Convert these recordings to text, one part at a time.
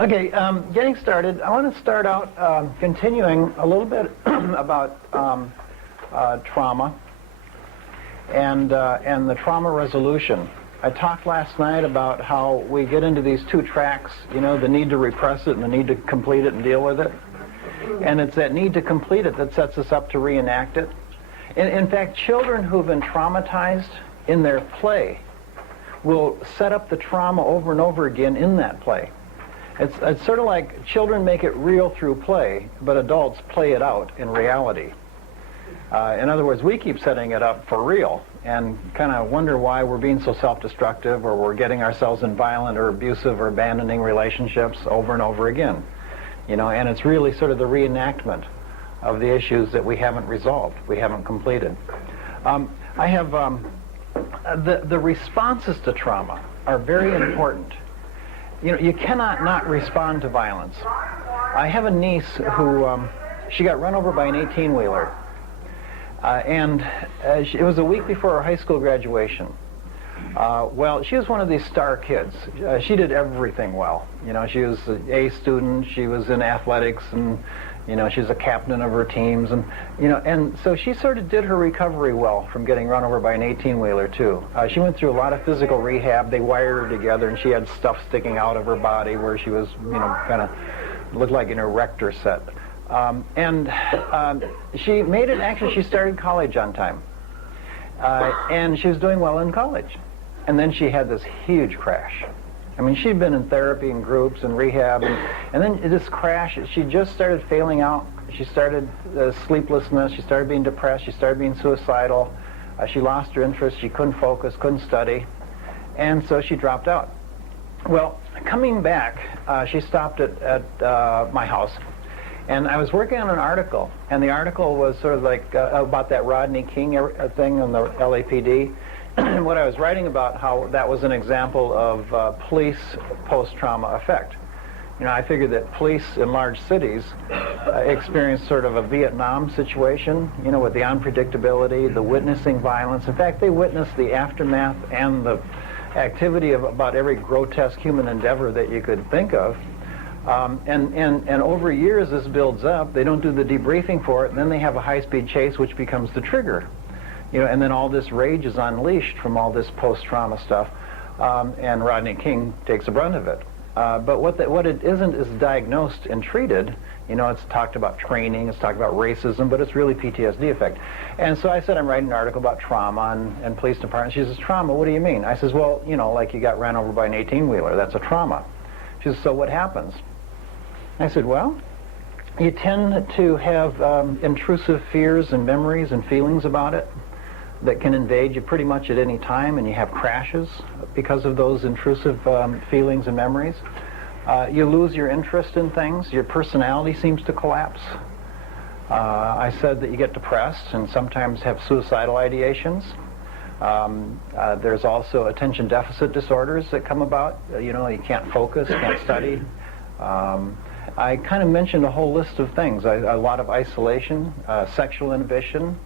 Okay, getting started, I want to start out continuing a little bit about trauma and the trauma resolution. I talked last night about how we get into these two tracks, you know, the need to repress it and the need to complete it and deal with it. And it's that need to complete it that sets us up to reenact it. In fact, children who've been traumatized in their play will set up the trauma over and over again in that play. It's sort of like children make it real through play, but adults play it out in reality. In other words, we keep setting it up for real and kind of wonder why we're being so self-destructive, or we're getting ourselves in violent or abusive or abandoning relationships over and over again. You know, and it's really sort of the reenactment of the issues that we haven't resolved, we haven't completed. I have the responses to trauma are very important. You know, you cannot not respond to violence. I have a niece who, she got run over by an 18-wheeler. It was a week before her high school graduation. Well, she was one of these star kids. She did everything well. You know, she was an A student, she was in athletics, and, you know, she was a captain of her teams, and, you know, and so she sort of did her recovery well from getting run over by an 18-wheeler, too. She went through a lot of physical rehab. They wired her together, and she had stuff sticking out of her body where she was, you know, kind of looked like an erector set. She made it, actually, she started college on time. And she was doing well in college. And then she had this huge crash. I mean, she'd been in therapy and groups and rehab, and then this crash, she just started failing out. She started sleeplessness, she started being depressed, she started being suicidal. She lost her interest, she couldn't focus, couldn't study, and so she dropped out. Well, coming back, she stopped at my house, and I was working on an article, and the article was sort of like about that Rodney King thing in the LAPD. And what I was writing about, how that was an example of police post-trauma effect. You know, I figured that police in large cities experience sort of a Vietnam situation, you know, with the unpredictability, the witnessing violence. In fact, they witness the aftermath and the activity of about every grotesque human endeavor that you could think of. And over years this builds up. They don't do the debriefing for it, and then they have a high-speed chase, which becomes the trigger. You know, and then all this rage is unleashed from all this post-trauma stuff, and Rodney King takes the brunt of it. But what it isn't is diagnosed and treated. You know, it's talked about training, it's talked about racism, but it's really PTSD effect. And so I said, I'm writing an article about trauma and police departments. She says, trauma, what do you mean? I says, well, you know, like you got ran over by an 18-wheeler, that's a trauma. She says, so what happens? I said, well, you tend to have intrusive fears and memories and feelings about it that can invade you pretty much at any time, and you have crashes because of those intrusive feelings and memories. You lose your interest in things. Your personality seems to collapse. I said that you get depressed and sometimes have suicidal ideations. There's also attention deficit disorders that come about. You know, you can't focus, can't study. I kind of mentioned a whole list of things. A lot of isolation, sexual inhibition,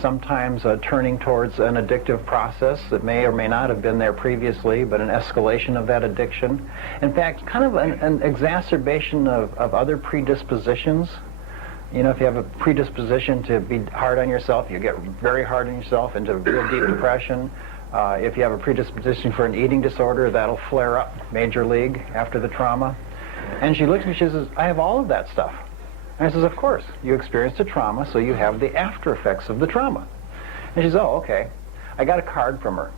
sometimes turning towards an addictive process that may or may not have been there previously, but an escalation of that addiction. In fact, kind of an exacerbation of other predispositions. You know, if you have a predisposition to be hard on yourself, you get very hard on yourself into real deep depression. If you have a predisposition for an eating disorder, that'll flare up major league after the trauma. And she looks at me, she says, I have all of that stuff. And I says, of course, you experienced a trauma, so you have the after effects of the trauma. And she says, oh, okay. I got a card from her.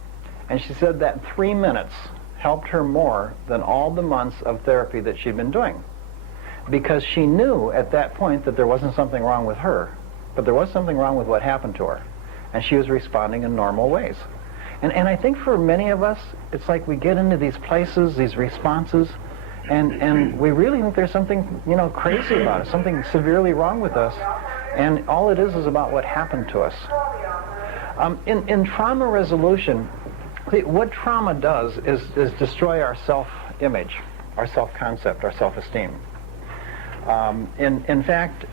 And she said that 3 minutes helped her more than all the months of therapy that she'd been doing. Because she knew at that point that there wasn't something wrong with her, but there was something wrong with what happened to her. And she was responding in normal ways. And I think for many of us, it's like we get into these places, these responses, and we really think there's something, you know, crazy about it, something severely wrong with us, and all it is about what happened to us. In trauma resolution, what trauma does is destroy our self-image, our self-concept, our self-esteem. In fact,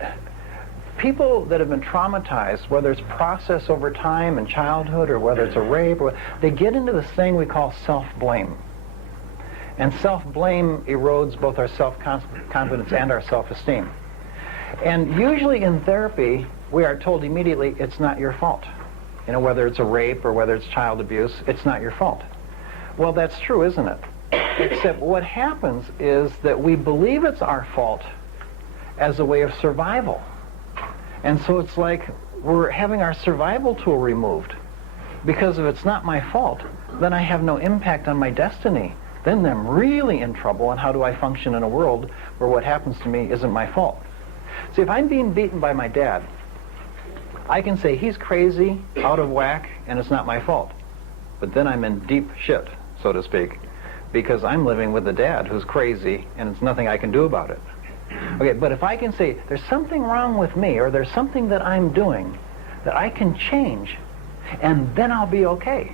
people that have been traumatized, whether it's processed over time in childhood or whether it's a rape, they get into this thing we call self-blame. And self-blame erodes both our self-confidence and our self-esteem. And usually in therapy, we are told immediately, it's not your fault. You know, whether it's a rape or whether it's child abuse, it's not your fault. Well, that's true, isn't it? Except what happens is that we believe it's our fault as a way of survival. And so it's like we're having our survival tool removed. Because if it's not my fault, then I have no impact on my destiny. Then I'm really in trouble, and how do I function in a world where what happens to me isn't my fault? See, if I'm being beaten by my dad, I can say he's crazy, out of whack, and it's not my fault. But then I'm in deep shit, so to speak, because I'm living with a dad who's crazy, and it's nothing I can do about it. Okay, but if I can say, there's something wrong with me, or there's something that I'm doing that I can change, and then I'll be okay.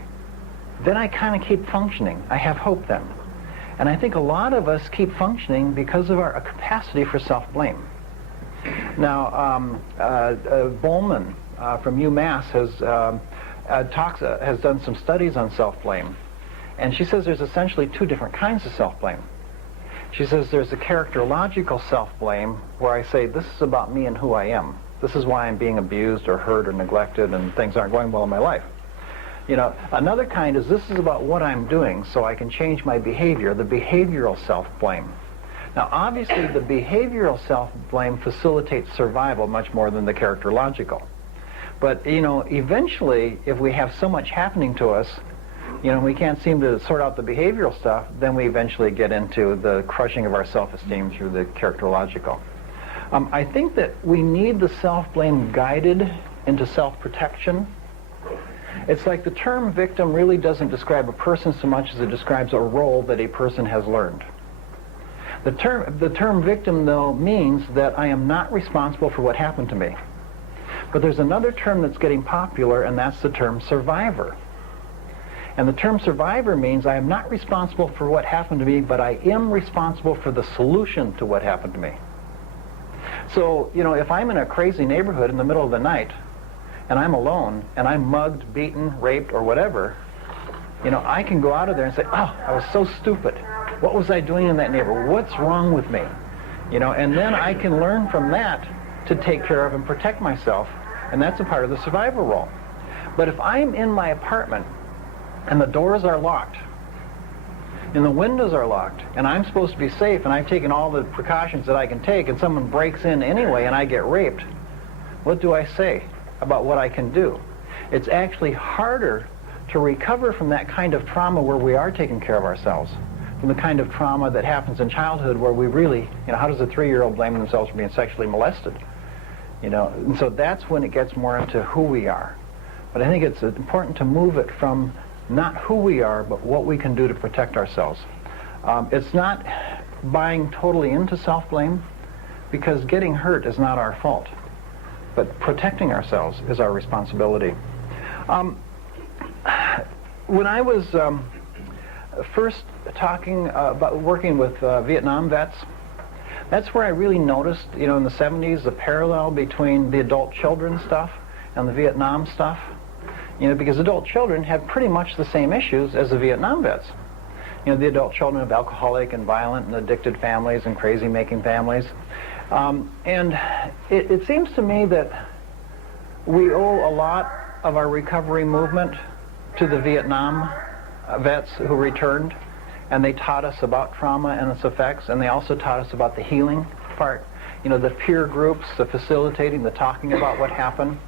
Then I kind of keep functioning. I have hope then. And I think a lot of us keep functioning because of our capacity for self-blame. Now, Bowman from UMass has done some studies on self-blame. And she says there's essentially two different kinds of self-blame. She says there's a characterological self-blame where I say, this is about me and who I am. This is why I'm being abused or hurt or neglected and things aren't going well in my life. You know, another kind is this is about what I'm doing so I can change my behavior, the behavioral self-blame. Now, obviously, the behavioral self-blame facilitates survival much more than the characterological. But, you know, eventually, if we have so much happening to us, you know, we can't seem to sort out the behavioral stuff, then we eventually get into the crushing of our self-esteem through the characterological. I think that we need the self-blame guided into self-protection. It's like the term victim really doesn't describe a person so much as it describes a role that a person has learned. The term victim, though, means that I am not responsible for what happened to me. But there's another term that's getting popular, and that's the term survivor. And the term survivor means I am not responsible for what happened to me, but I am responsible for the solution to what happened to me. So, you know, if I'm in a crazy neighborhood in the middle of the night, and I'm alone, and I'm mugged, beaten, raped, or whatever, you know, I can go out of there and say, oh, I was so stupid. What was I doing in that neighborhood? What's wrong with me? You know, and then I can learn from that to take care of and protect myself, and that's a part of the survival role. But if I'm in my apartment, and the doors are locked, and the windows are locked, and I'm supposed to be safe, and I've taken all the precautions that I can take, and someone breaks in anyway, and I get raped, what do I say about what I can do? It's actually harder to recover from that kind of trauma where we are taking care of ourselves, from the kind of trauma that happens in childhood where we really, you know, how does a 3-year-old blame themselves for being sexually molested? You know, and so that's when it gets more into who we are. But I think it's important to move it from not who we are, but what we can do to protect ourselves. It's not buying totally into self-blame, because getting hurt is not our fault. But protecting ourselves is our responsibility. When I was first talking about working with Vietnam vets, that's where I really noticed, you know, in the 70s, the parallel between the adult children stuff and the Vietnam stuff. You know, because adult children had pretty much the same issues as the Vietnam vets. You know, the adult children of alcoholic and violent and addicted families and crazy-making families. And it seems to me that we owe a lot of our recovery movement to the Vietnam vets who returned, and they taught us about trauma and its effects, and they also taught us about the healing part. You know, the peer groups, the facilitating, the talking about what happened.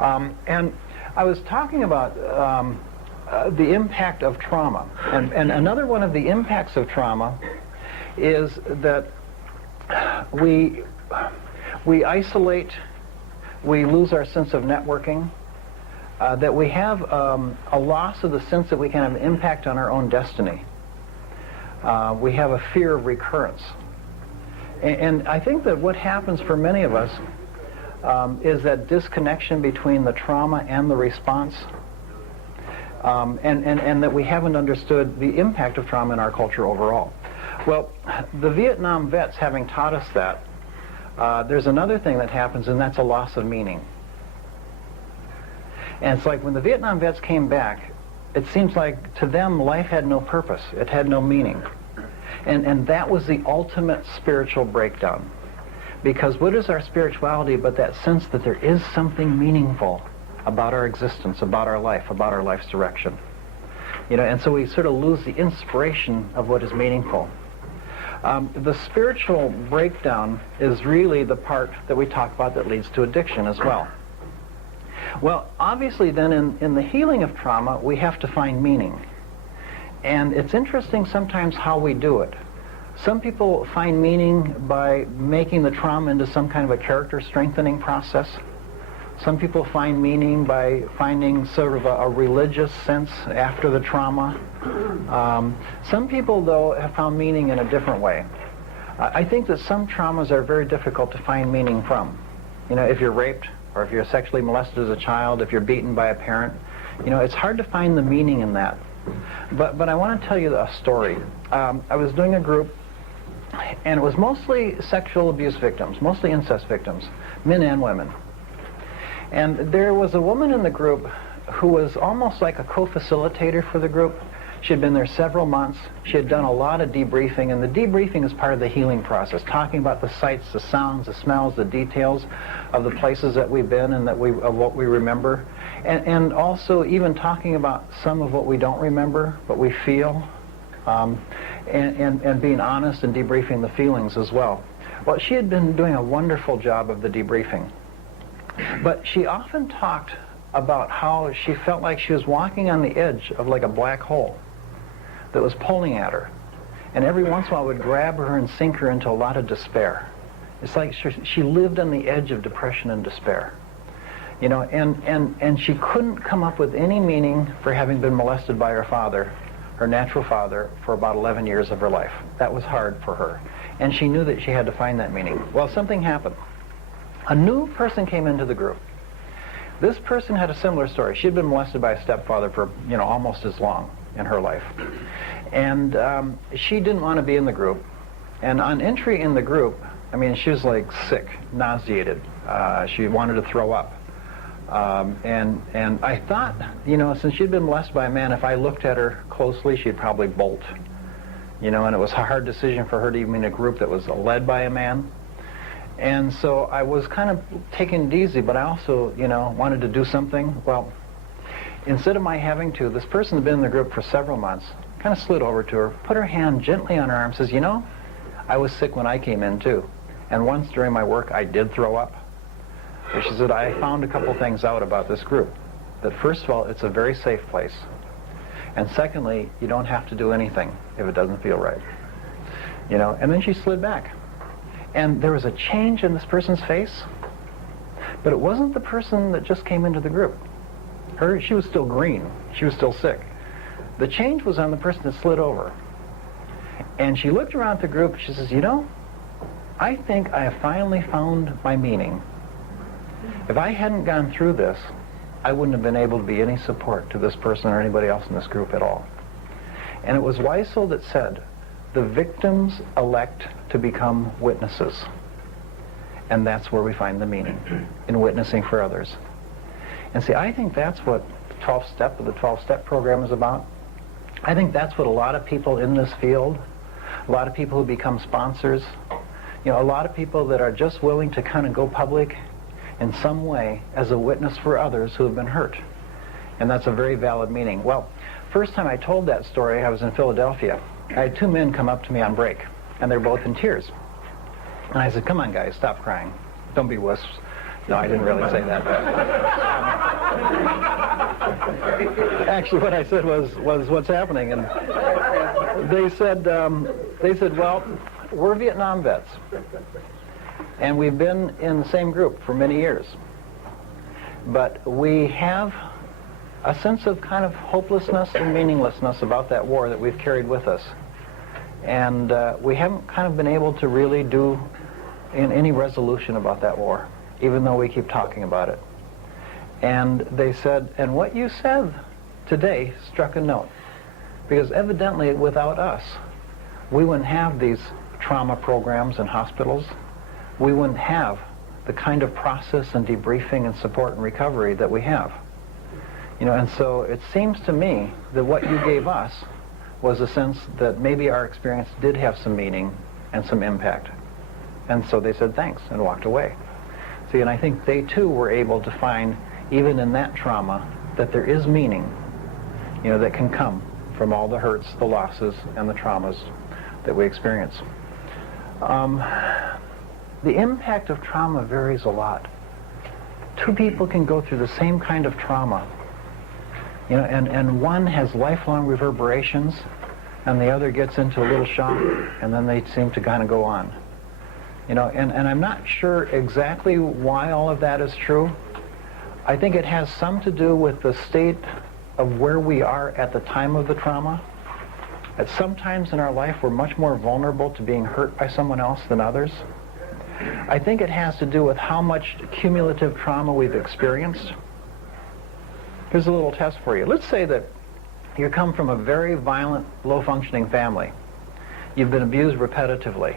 And I was talking about the impact of trauma. And another one of the impacts of trauma is that we isolate, we lose our sense of networking, that we have a loss of the sense that we can have an impact on our own destiny. We have a fear of recurrence. And I think that what happens for many of us is that disconnection between the trauma and the response, and that we haven't understood the impact of trauma in our culture overall. Well, the Vietnam vets having taught us that, there's another thing that happens, and that's a loss of meaning. And it's like when the Vietnam vets came back, it seems like to them life had no purpose, it had no meaning. And that was the ultimate spiritual breakdown. Because what is our spirituality but that sense that there is something meaningful about our existence, about our life, about our life's direction? And so we sort of lose the inspiration of what is meaningful. The spiritual breakdown is really the part that we talk about that leads to addiction as well. Well, obviously then in the healing of trauma, we have to find meaning. And it's interesting sometimes how we do it. Some people find meaning by making the trauma into some kind of a character strengthening process. Some people find meaning by finding sort of a religious sense after the trauma. Some people, though, have found meaning in a different way. I think that some traumas are very difficult to find meaning from. If you're raped, or if you're sexually molested as a child, if you're beaten by a parent, it's hard to find the meaning in that. But I want to tell you a story. I was doing a group, and it was mostly sexual abuse victims, mostly incest victims, men and women. And there was a woman in the group who was almost like a co-facilitator for the group. She had been there several months. She had done a lot of debriefing, and the debriefing is part of the healing process, talking about the sights, the sounds, the smells, the details of the places that we've been and of what we remember, and also even talking about some of what we don't remember, but we feel, and being honest and debriefing the feelings as well. Well, she had been doing a wonderful job of the debriefing. But she often talked about how she felt like she was walking on the edge of like a black hole that was pulling at her. And every once in a while would grab her and sink her into a lot of despair. It's like she lived on the edge of depression and despair. And she couldn't come up with any meaning for having been molested by her father, her natural father, for about 11 years of her life. That was hard for her. And she knew that she had to find that meaning. Well, something happened. A new person came into the group. This person had a similar story. She had been molested by a stepfather for, almost as long in her life. And she didn't want to be in the group. And on entry in the group, she was like sick, nauseated. She wanted to throw up. And I thought, since she'd been molested by a man, if I looked at her closely, she'd probably bolt. And it was a hard decision for her to even be in a group that was led by a man. And so I was kind of taking it easy, but I also, wanted to do something. Well, instead of my having to, this person had been in the group for several months, kind of slid over to her, put her hand gently on her arm, says, I was sick when I came in too. And once during my work, I did throw up. And she said, I found a couple things out about this group. That first of all, it's a very safe place. And secondly, you don't have to do anything if it doesn't feel right. And then she slid back. And there was a change in this person's face, but it wasn't the person that just came into the group. She was still green. She was still sick. The change was on the person that slid over. And she looked around the group and she says, I think I have finally found my meaning. If I hadn't gone through this, I wouldn't have been able to be any support to this person or anybody else in this group at all. And it was Weissel that said, the victims elect to become witnesses. And that's where we find the meaning, in witnessing for others. And see, I think that's what the 12th step of the 12-step program is about. I think that's what a lot of people in this field, a lot of people who become sponsors, a lot of people that are just willing to kind of go public in some way as a witness for others who have been hurt. And that's a very valid meaning. Well, first time I told that story, I was in Philadelphia. I had two men come up to me on break, and they're both in tears. And I said, come on, guys, stop crying. Don't be wisps. No, I didn't really say that. Actually, what I said was what's happening. And they said, well, we're Vietnam vets, and we've been in the same group for many years. But we have a sense of kind of hopelessness and meaninglessness about that war that we've carried with us. And we haven't kind of been able to really do any resolution about that war, even though we keep talking about it. And they said, and what you said today struck a note. Because evidently, without us, we wouldn't have these trauma programs in hospitals. We wouldn't have the kind of process and debriefing and support and recovery that we have. And so it seems to me that what you gave us was a sense that maybe our experience did have some meaning and some impact. And so they said thanks and walked away. See, and I think they too were able to find, even in that trauma, that there is meaning, that can come from all the hurts, the losses, and the traumas that we experience. The impact of trauma varies a lot. Two people can go through the same kind of trauma, and one has lifelong reverberations, and the other gets into a little shock, and then they seem to kind of go on. And I'm not sure exactly why all of that is true. I think it has some to do with the state of where we are at the time of the trauma. At some times in our life, we're much more vulnerable to being hurt by someone else than others. I think it has to do with how much cumulative trauma we've experienced. Here's a little test for you. Let's say that you come from a very violent, low-functioning family. You've been abused repetitively.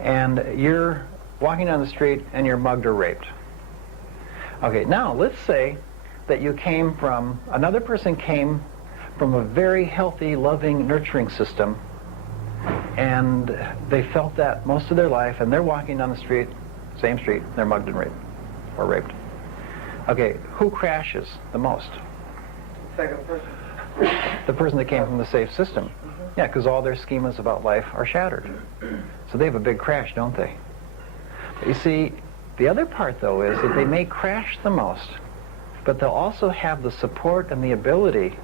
And you're walking down the street and you're mugged or raped. Okay, now let's say that another person came from a very healthy, loving, nurturing system, and they felt that most of their life, and they're walking down the street, same street, they're mugged and raped, or raped. Okay, who crashes the most? Second person. The person that came from the safe system. Yeah, because all their schemas about life are shattered. So they have a big crash, don't they? But you see, the other part, though, is that they may crash the most, but they'll also have the support and the ability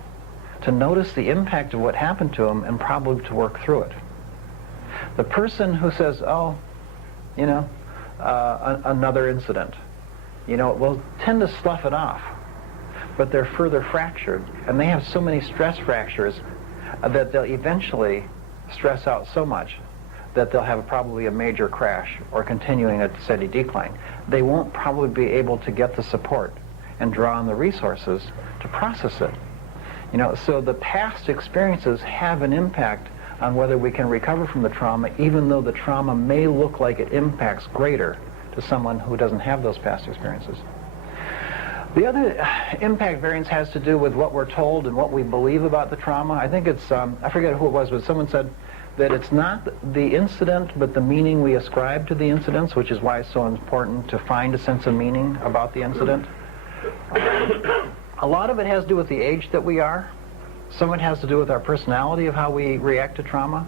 to notice the impact of what happened to them and probably to work through it. The person who says, another incident, will tend to slough it off, but they're further fractured, and they have so many stress fractures that they'll eventually stress out so much that they'll have probably a major crash or continuing a steady decline. They won't probably be able to get the support and draw on the resources to process it. So the past experiences have an impact on whether we can recover from the trauma, even though the trauma may look like it impacts greater to someone who doesn't have those past experiences. The other impact variance has to do with what we're told and what we believe about the trauma. I think it's, I forget who it was, but someone said that it's not the incident, but the meaning we ascribe to the incidents, which is why it's so important to find a sense of meaning about the incident. A lot of it has to do with the age that we are. Some of it has to do with our personality of how we react to trauma.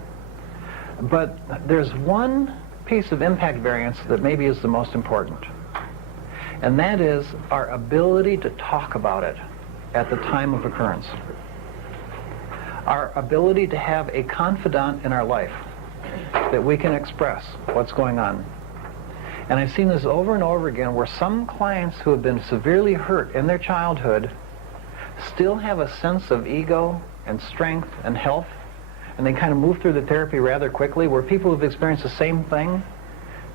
But there's one piece of impact variance that maybe is the most important. And that is our ability to talk about it at the time of occurrence. Our ability to have a confidant in our life that we can express what's going on. And I've seen this over and over again where some clients who have been severely hurt in their childhood still have a sense of ego and strength and health, and they kind of move through the therapy rather quickly, where people who've experienced the same thing,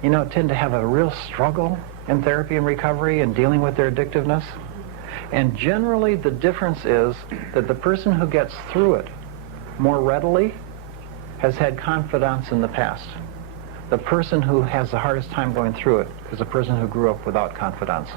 tend to have a real struggle in therapy and recovery and dealing with their addictiveness. And generally the difference is that the person who gets through it more readily has had confidence in the past. The person who has the hardest time going through it is a person who grew up without confidence.